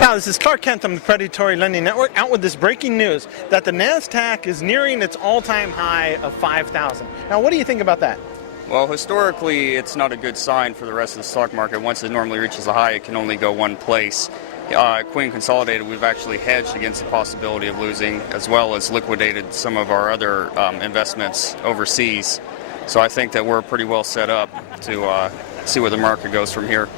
Now, this is Clark Kent from the Predatory Lending Network, out with this breaking news that the Nasdaq is nearing its all-time high of 5,000. Now, what do you think about that? Well, historically, it's not a good sign for the rest of the stock market. Once it normally reaches a high, it can only go one place. Queen Consolidated, we've actually hedged against the possibility of losing, as well as liquidated some of our other investments overseas. So I think that we're pretty well set up to see where the market goes from here.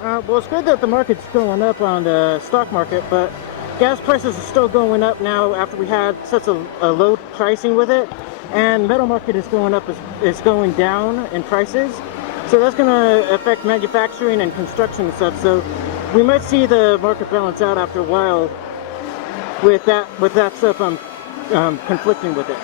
Well, it's good that the market's going up on the stock market, but gas prices are still going up now after we had such a low pricing with it, and metal market is going up, is going down in prices. So that's going to affect manufacturing and construction and stuff. So we might see the market balance out after a while with that stuff conflicting with it.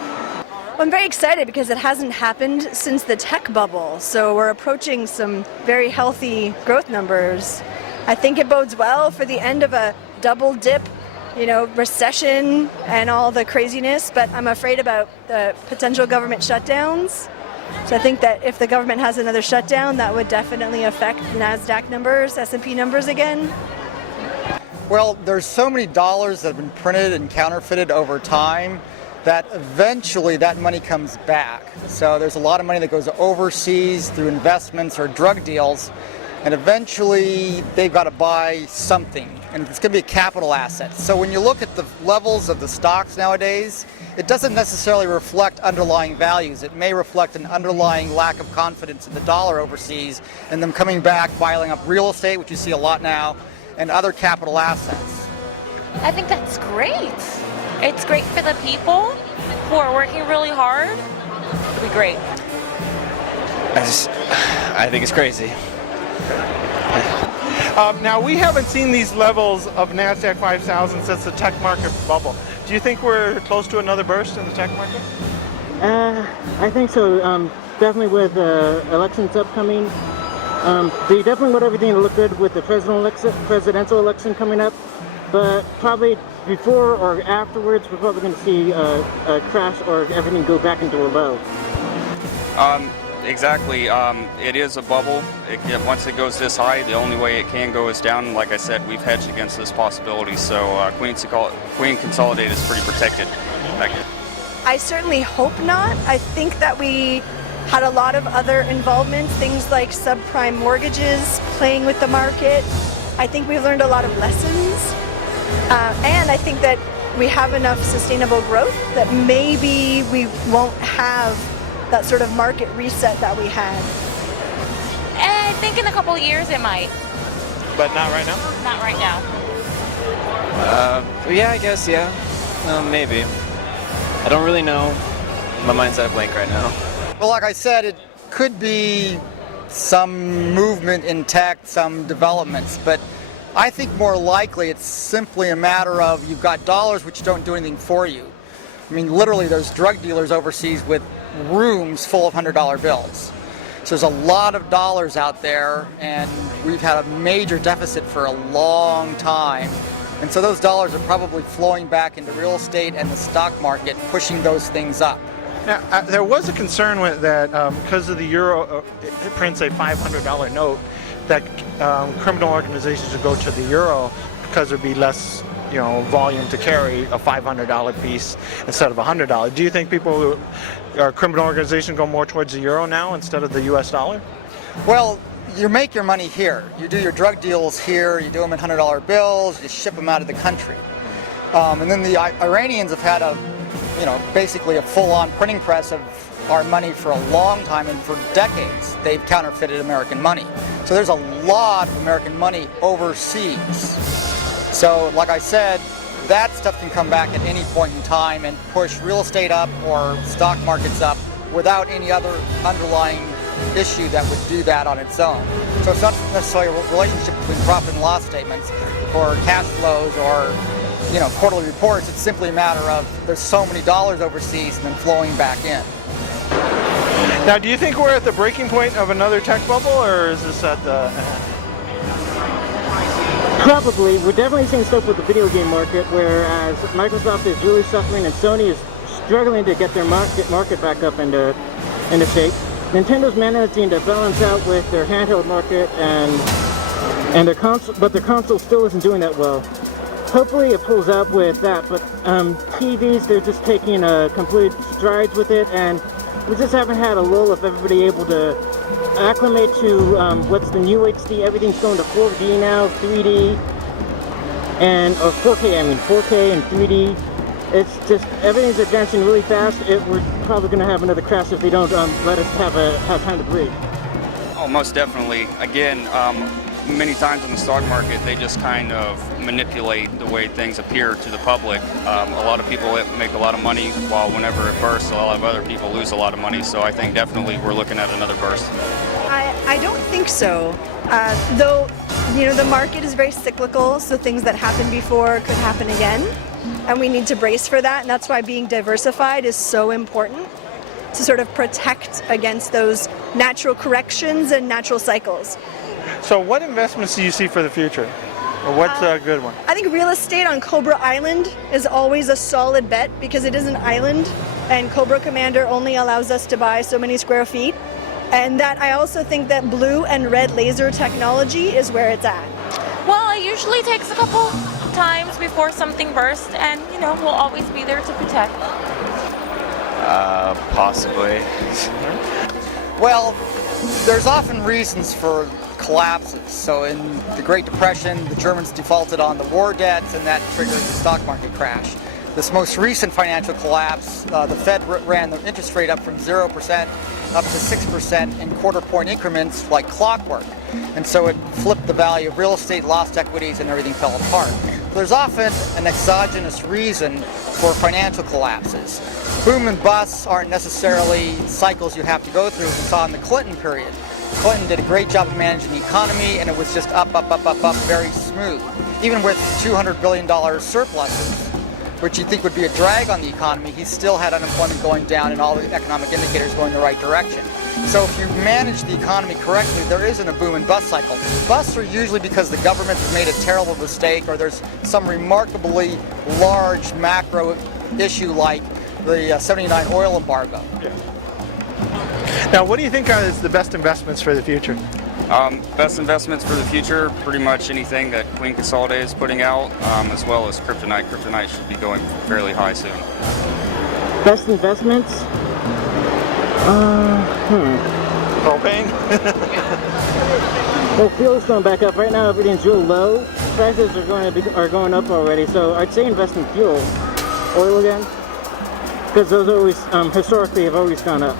I'm very excited because it hasn't happened since the tech bubble, so we're approaching some very healthy growth numbers. I think it bodes well for the end of a double dip, recession and all the craziness, but I'm afraid about the potential government shutdowns. So I think that if the government has another shutdown, that would definitely affect Nasdaq numbers, S&P numbers again. Well, there's so many dollars that have been printed and counterfeited over time that eventually that money comes back. So there's a lot of money that goes overseas through investments or drug deals, and eventually they've got to buy something, and it's going to be a capital asset. So when you look at the levels of the stocks nowadays, it doesn't necessarily reflect underlying values. It may reflect an underlying lack of confidence in the dollar overseas and them coming back, buying up real estate, which you see a lot now, and other capital assets. I think that's great. It's great for the people who are working really hard. It'll be great. I think it's crazy. Now, we haven't seen these levels of Nasdaq 5,000 since the tech market bubble. Do you think we're close to another burst in the tech market? I think so. Definitely with elections upcoming. They definitely want everything to look good with the presidential election coming up. But probably before or afterwards, we're probably going to see a crash or everything go back into a low. Exactly. It is a bubble. Once it goes this high, the only way it can go is down. Like I said, we've hedged against this possibility, so Queen Consolidated is pretty protected. I certainly hope not. I think that we had a lot of other involvement, things like subprime mortgages, playing with the market. I think we've learned a lot of lessons. And I think that we have enough sustainable growth that maybe we won't have that sort of market reset that we had. And I think in a couple of years it might. But not right now? Not right now. Yeah, I guess, yeah. Maybe. I don't really know. My mind's at a blank right now. Well, like I said, it could be some movement in tech, some developments, but I think more likely it's simply a matter of you've got dollars which don't do anything for you. I mean, literally there's drug dealers overseas with rooms full of $100 bills. So there's a lot of dollars out there, and we've had a major deficit for a long time. And so those dollars are probably flowing back into real estate and the stock market, pushing those things up. Now, there was a concern with that because of the euro, it prints a $500 note, that criminal organizations would go to the euro because there'd be less, volume to carry a $500 piece instead of $100. Do you think people or criminal organizations go more towards the euro now instead of the U.S. dollar? Well, you make your money here. You do your drug deals here. You do them in $100 bills. You ship them out of the country. And then the Iranians have had basically a full-on printing press of our money for a long time, and for decades they've counterfeited American money. So there's a lot of American money overseas. So like I said, that stuff can come back at any point in time and push real estate up or stock markets up without any other underlying issue that would do that on its own. So it's not necessarily a relationship between profit and loss statements or cash flows or quarterly reports. It's simply a matter of there's so many dollars overseas and then flowing back in. Now, do you think we're at the breaking point of another tech bubble, or is this at the... Probably. We're definitely seeing stuff with the video game market, whereas Microsoft is really suffering and Sony is struggling to get their market back up into shape. Nintendo's managing to balance out with their handheld market, and And their console still isn't doing that well. Hopefully it pulls up with that, but TVs, they're just taking complete strides with it, and we just haven't had a lull of everybody able to acclimate to what's the new HD. Everything's going to 4D now, 3D, and 4K. I mean 4K and 3D. It's just everything's advancing really fast. We're probably going to have another crash if they don't let us have time to breathe. Oh, most definitely. Again, many times in the stock market, they just kind of manipulate the way things appear to the public. A lot of people make a lot of money, while whenever it bursts, a lot of other people lose a lot of money. So I think definitely we're looking at another burst. I don't think so. Though, the market is very cyclical, so things that happened before could happen again. And we need to brace for that. And that's why being diversified is so important, to sort of protect against those natural corrections and natural cycles. So what investments do you see for the future? Or what's a good one? I think real estate on Cobra Island is always a solid bet because it is an island and Cobra Commander only allows us to buy so many square feet. And that I also think that blue and red laser technology is where it's at. Well, it usually takes a couple times before something bursts, and we'll always be there to protect. Possibly. Well, there's often reasons for collapses. So in the Great Depression, the Germans defaulted on the war debts, and that triggered the stock market crash. This most recent financial collapse, the Fed ran the interest rate up from 0% up to 6% in quarter-point increments like clockwork. And so it flipped the value of real estate, lost equities, and everything fell apart. There's often an exogenous reason for financial collapses. Boom and busts aren't necessarily cycles you have to go through. We saw in the Clinton period. Clinton did a great job of managing the economy, and it was just up, very smooth. Even with $200 billion surpluses, which you'd think would be a drag on the economy, he still had unemployment going down and all the economic indicators going the right direction. So if you manage the economy correctly, there isn't a boom and bust cycle. Busts are usually because the government has made a terrible mistake, or there's some remarkably large macro issue like the 79 oil embargo. Yeah. Now, what do you think is the best investments for the future? Best investments for the future, pretty much anything that Queen Consolidated is putting out, as well as Kryptonite. Kryptonite should be going fairly high soon. Best investments? Propane? Well, fuel's going back up. Right now, everything's real low. Prices are going up already. So I'd say invest in fuel. Oil again, because those always historically have always gone up.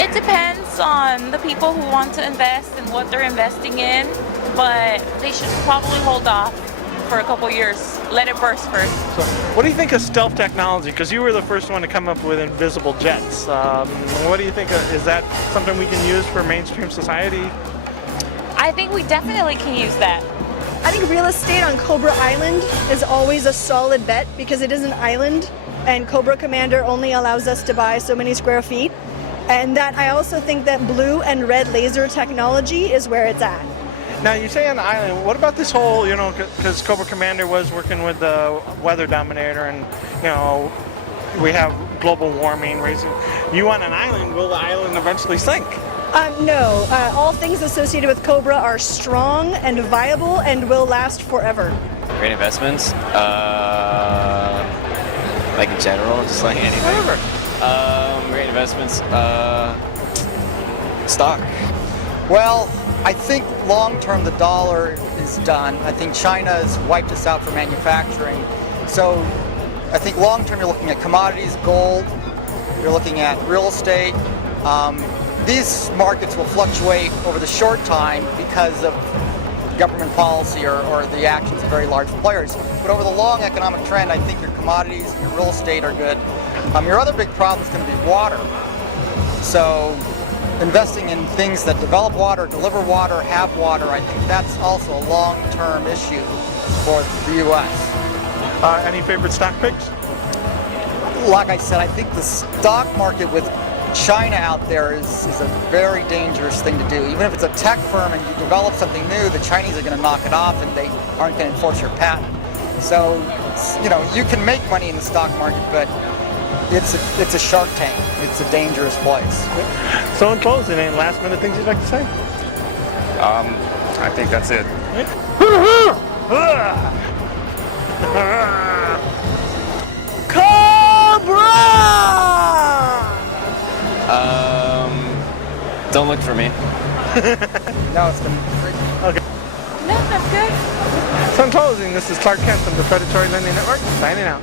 It depends on the people who want to invest and what they're investing in, but they should probably hold off for a couple years. Let it burst first. So, what do you think of stealth technology? Because you were the first one to come up with invisible jets. What do you think? Is that something we can use for mainstream society? I think we definitely can use that. I think real estate on Cobra Island is always a solid bet because it is an island and Cobra Commander only allows us to buy so many square feet. And that I also think that blue and red laser technology is where it's at. Now, you say on the island, what about this whole, because Cobra Commander was working with the Weather Dominator and, we have global warming raising. You on an island, will the island eventually sink? No, all things associated with Cobra are strong and viable and will last forever. Great investments? Like in general, just like anything? Whatever. Great investments? Stock. Well, I think long-term the dollar is done. I think China has wiped us out for manufacturing. So I think long-term you're looking at commodities, gold, you're looking at real estate. These markets will fluctuate over the short time because of government policy or the actions of very large players. But over the long economic trend, I think your commodities and your real estate are good. Your other big problem is going to be water. So investing in things that develop water, deliver water, have water, I think that's also a long-term issue for the U.S. Any favorite stock picks? Like I said, I think the stock market with China out there is a very dangerous thing to do. Even if it's a tech firm and you develop something new, the Chinese are going to knock it off and they aren't going to enforce your patent. So, you can make money in the stock market, but it's a shark tank. It's a dangerous place. So in closing, any last minute things you'd like to say? I think that's it. Don't look for me. No, it's been great. No, that's good. So in closing, this is Clark Kent from the Predatory Lending Network, signing out.